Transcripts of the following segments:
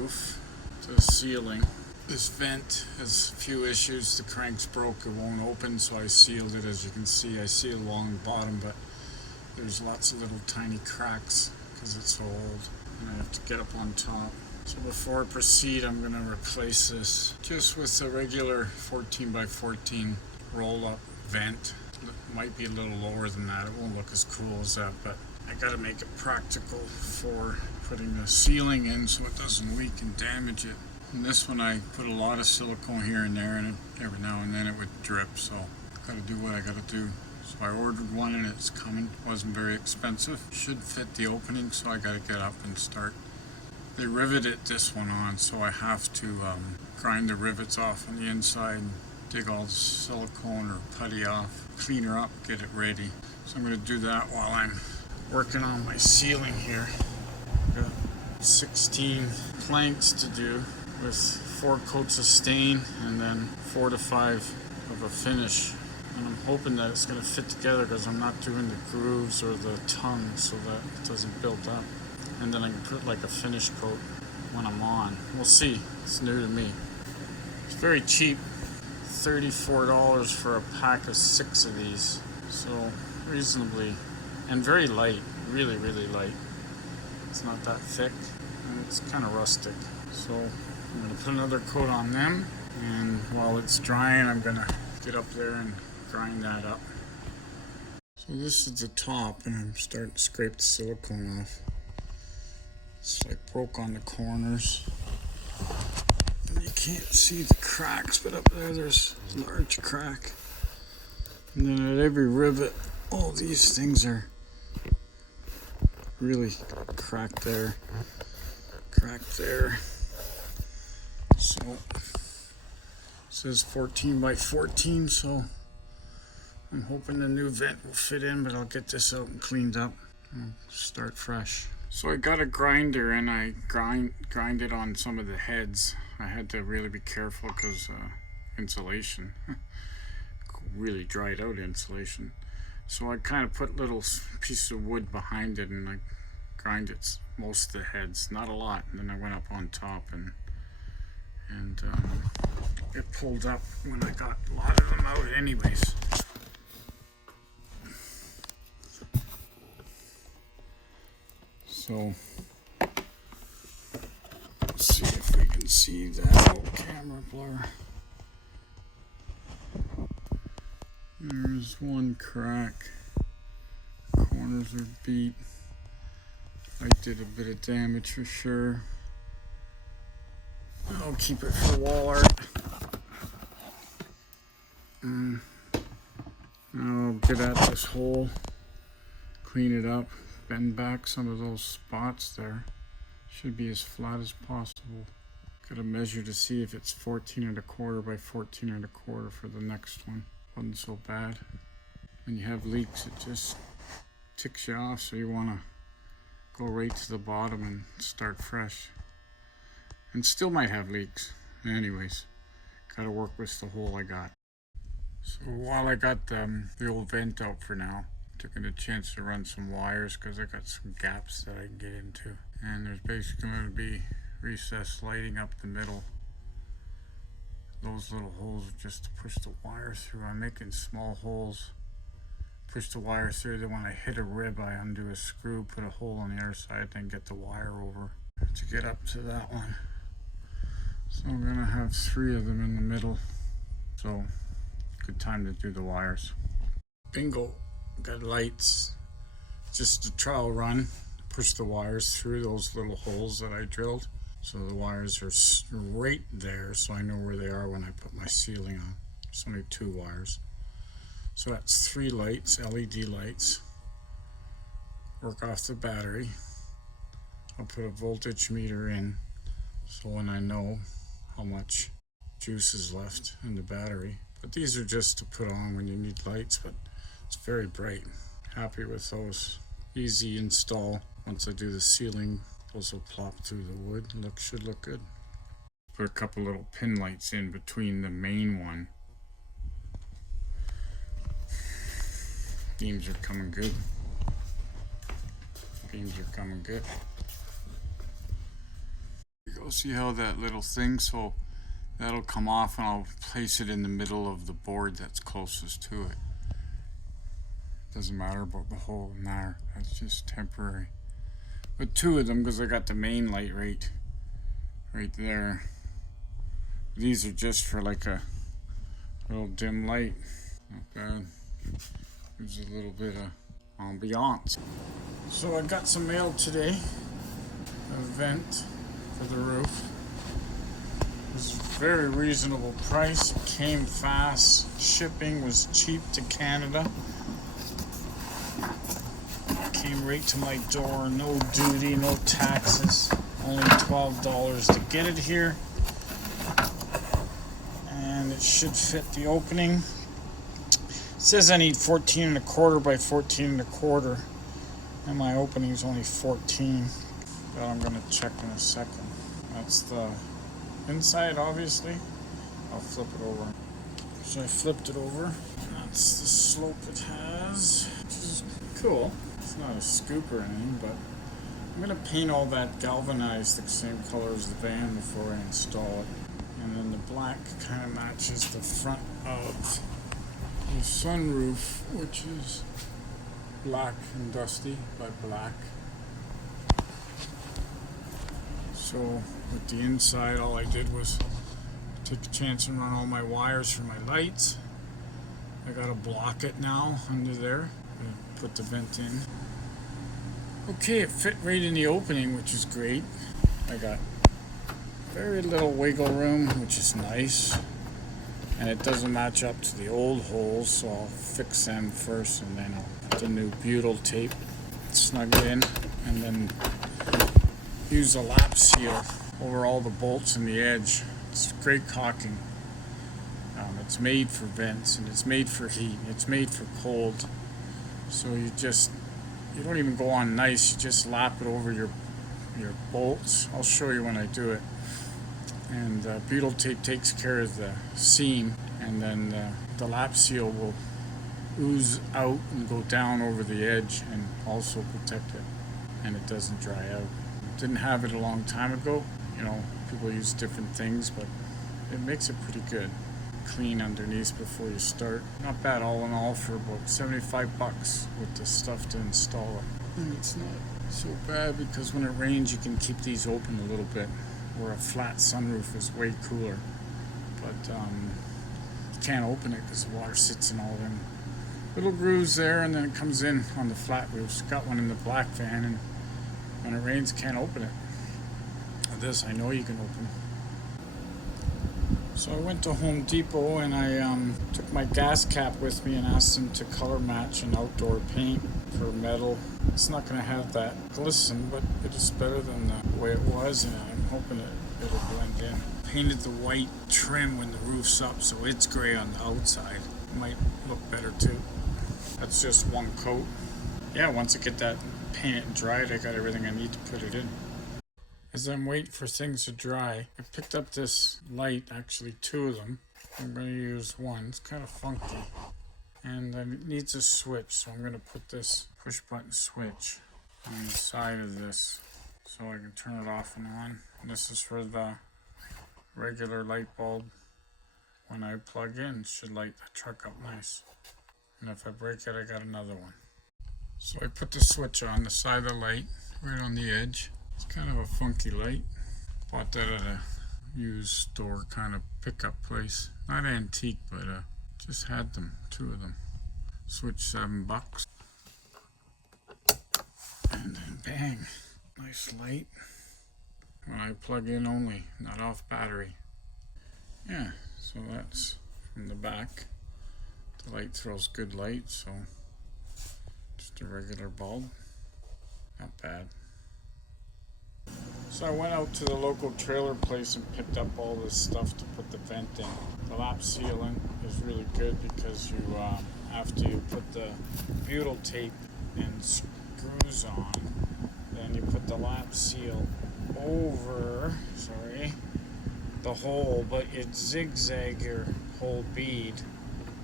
roof to the ceiling. This vent has a few issues. The crank's broke, it won't open, so I sealed it. As you can see, I sealed along the bottom, but there's lots of little tiny cracks because it's so old, and I have to get up on top. So before I proceed, I'm going to replace this just with a regular 14 by 14 roll-up vent. It might be a little lower than that. It won't look as cool as that, but I got to make it practical for putting the ceiling in so it doesn't leak and damage it. And this one, I put a lot of silicone here and there, and every now and then it would drip, so I got to do what I got to do. So I ordered one and it's coming. It wasn't very expensive. Should fit the opening, so I got to get up and start. They riveted this one on, so I have to grind the rivets off on the inside and dig all the silicone or putty off, clean her up, get it ready. So I'm going to do that while I'm working on my ceiling here. Got 16 planks to do with 4 coats of stain and then 4 to 5 of a finish. And I'm hoping that it's going to fit together because I'm not doing the grooves or the tongue so that it doesn't build up. And then I can put like a finish coat when I'm on. We'll see. It's new to me. It's very cheap. $34 for a pack of 6 of these. So reasonably, and very light. Really, really light. It's not that thick and it's kind of rustic. So I'm going to put another coat on them, and while it's drying I'm going to get up there and grind that up. So this is the top, and I'm starting to scrape the silicone off. It's like broke on the corners. And you can't see the cracks, but up there's a large crack. And then at every rivet, all these things are really cracked there, cracked there. So it says 14 by 14, so I'm hoping the new vent will fit in, but I'll get this out and cleaned up and start fresh. So I got a grinder and I grinded on some of the heads. I had to really be careful because insulation, really dried out insulation. So I kind of put little pieces of wood behind it and I grinded most of the heads, not a lot. And then I went up on top and it pulled up when I got a lot of them out anyways. So let's see if we can see that old camera blur. There's one crack. Corners are beat. I did a bit of damage for sure. I'll keep it for wall art. And I'll get at this hole, clean it up, bend back some of those spots there. Should be as flat as possible. Gotta measure to see if it's 14¼ by 14¼ for the next one. Wasn't so bad. When you have leaks, it just ticks you off, so you wanna go right to the bottom and start fresh. And still might have leaks. Anyways, gotta work with the hole I got. So while I got the old vent out for now, taking a chance to run some wires because I got some gaps that I can get into. And there's basically going to be recessed lighting up the middle. Those little holes are just to push the wire through. I'm making small holes, push the wire through, then when I hit a rib I undo a screw, put a hole on the other side, then get the wire over to get up to that one. So I'm going to have 3 of them in the middle. So good time to do the wires. Bingo. Got lights. Just a trial run. Push the wires through those little holes that I drilled. So the wires are right there, so I know where they are when I put my ceiling on. There's only 2 wires. So that's 3 lights, LED lights. Work off the battery. I'll put a voltage meter in, so when I know how much juice is left in the battery. But these are just to put on when you need lights, but it's very bright. Happy with those. Easy install. Once I do the ceiling, those will plop through the wood. Should look good. Put a couple little pin lights in between the main one. Beams are coming good. Beams are coming good. There you go. see how that little thing, so that'll come off and I'll place it in the middle of the board that's closest to it. Doesn't matter about the hole in there, that's just temporary. But two of them, because I got the main light right there. These are just for like a little dim light. Not bad. Gives a little bit of ambiance. So I got some mail today. A vent for the roof. It was a very reasonable price. It came fast. Shipping was cheap to Canada. It came right to my door. No duty, no taxes. Only $12 to get it here. And it should fit the opening. It says I need 14 1/4 by 14 1/4. And my opening is only 14. But I'm going to check in a second. That's the inside, obviously. I'll flip it over. So I flipped it over. And that's the slope it has, which is cool. It's not a scoop or anything, but I'm going to paint all that galvanized the same color as the van before I install it. And then the black kind of matches the front of the sunroof, which is black and dusty by black. So with the inside, all I did was take a chance and run all my wires for my lights. I gotta block it now under there and put the vent in. Okay, it fit right in the opening, which is great. I got very little wiggle room, which is nice. And it doesn't match up to the old holes, so I'll fix them first and then I'll put the new butyl tape, snug it in, and then use a lap seal over all the bolts in the edge. It's great caulking. It's made for vents and it's made for heat. It's made for cold. So you don't even go on nice. You just lap it over your bolts. I'll show you when I do it. And butyl tape takes care of the seam, and then the lap seal will ooze out and go down over the edge and also protect it, and it doesn't dry out. Didn't have it a long time ago. You know, people use different things, but it makes it pretty good. Clean underneath before you start. Not bad all in all for about $75 with the stuff to install it. And it's not so bad because when it rains you can keep these open a little bit, where a flat sunroof is way cooler. But you can't open it because the water sits in all them little grooves there, and then it comes in on the flat roofs. Got one in the black van, and when it rains, can't open it. This I know you can open. So I went to Home Depot and I took my gas cap with me and asked them to color match an outdoor paint for metal. It's not going to have that glisten, but it is better than the way it was, and I'm hoping it'll blend in. Painted the white trim when the roof's up, so it's gray on the outside. Might look better too. That's just one coat. Yeah, once I get that painted and dried, I got everything I need to put it in. As I'm waiting for things to dry, I picked up this light, actually two of them. I'm going to use one. It's kind of funky. And it needs a switch, so I'm going to put this push button switch on the side of this so I can turn it off and on. And this is for the regular light bulb. When I plug in, it should light the truck up nice. And if I break it, I got another one. So I put the switch on the side of the light, right on the edge. It's kind of a funky light. Bought that at a used store kind of pickup place. Not antique, but just had them, two of them. Switch $7. And then bang, nice light. When I plug in only, not off battery. Yeah, so that's from the back. The light throws good light, so just a regular bulb. Not bad. So I went out to the local trailer place and picked up all this stuff to put the vent in. The lap sealing is really good because you after you put the butyl tape and screws on, then you put the lap seal over, the hole, but it zigzag your whole bead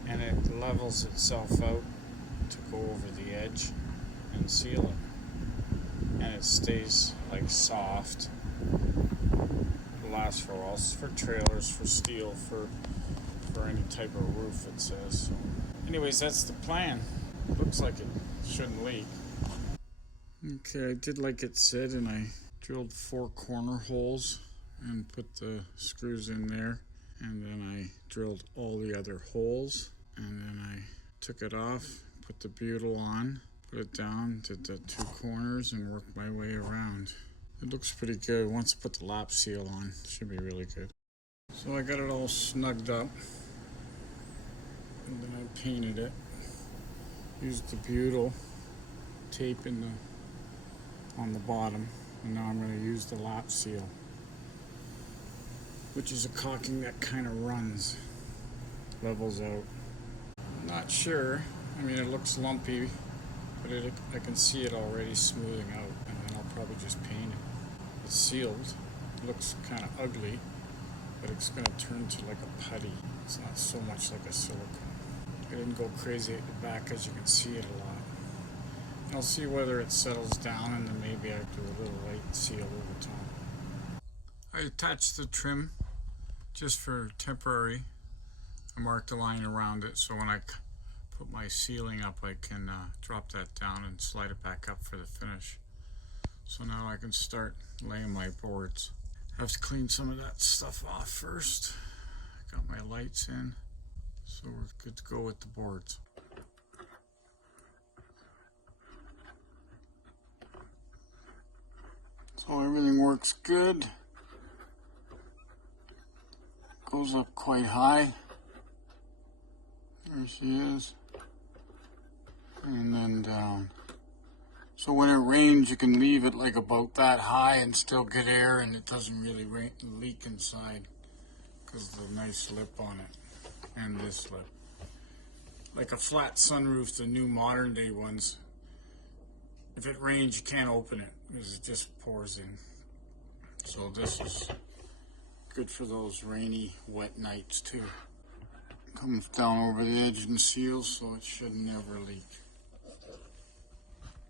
and it levels itself out to go over the edge and seal it. And it stays like soft. It'll last for a while. It's for trailers, for steel, for any type of roof, it says. So, anyways, that's the plan. Looks like it shouldn't leak. Okay, I did like it said, and I drilled 4 corner holes and put the screws in there, and then I drilled all the other holes, and then I took it off, put the butyl on, put it down, did the 2 corners, and worked my way around. It looks pretty good. Once I put the lap seal on, it should be really good. So I got it all snugged up, and then I painted it. Used the butyl tape on the bottom, and now I'm going to use the lap seal, which is a caulking that kind of runs, levels out. Not sure. I mean, it looks lumpy, but I can see it already smoothing out, and then I'll probably just paint it. It's sealed. It looks kind of ugly, but it's going to turn to like a putty. It's not so much like a silicone. I didn't go crazy at the back, as you can see it a lot. I'll see whether it settles down, and then maybe I do a little light seal over top. I attached the trim just for temporary. I marked a line around it, so when I put my ceiling up, I can drop that down and slide it back up for the finish. So now I can start laying my boards. I have to clean some of that stuff off first. I got my lights in, so we're good to go with the boards. So everything works good. Goes up quite high. There she is. And then down. So when it rains, you can leave it like about that high and still get air, and it doesn't really leak inside because of the nice lip on it and this lip. Like a flat sunroof, the new modern day ones, if it rains, you can't open it because it just pours in. So this is good for those rainy, wet nights too. Comes down over the edge and seals, so it should never leak.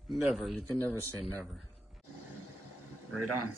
Never. You can never say never. Right on.